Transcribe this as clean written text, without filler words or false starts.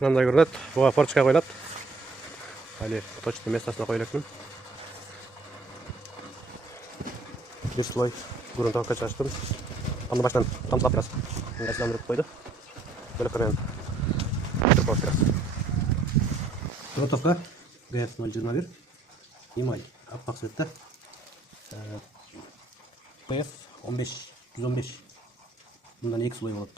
мынандай көрүнөт. Буга форчка коюлат. Али точно местосуна коюп элекмин. Бир слой грунтовка чачтым. Аны баштан тамсап biraz. Ыңгайсыздандырып койду. Бөлөккөнөн чырпалып biraz. Грунтовка ГФ 021. Эмаль аппак цветте. ПФ 15, 115. Мындан 2 слой болот.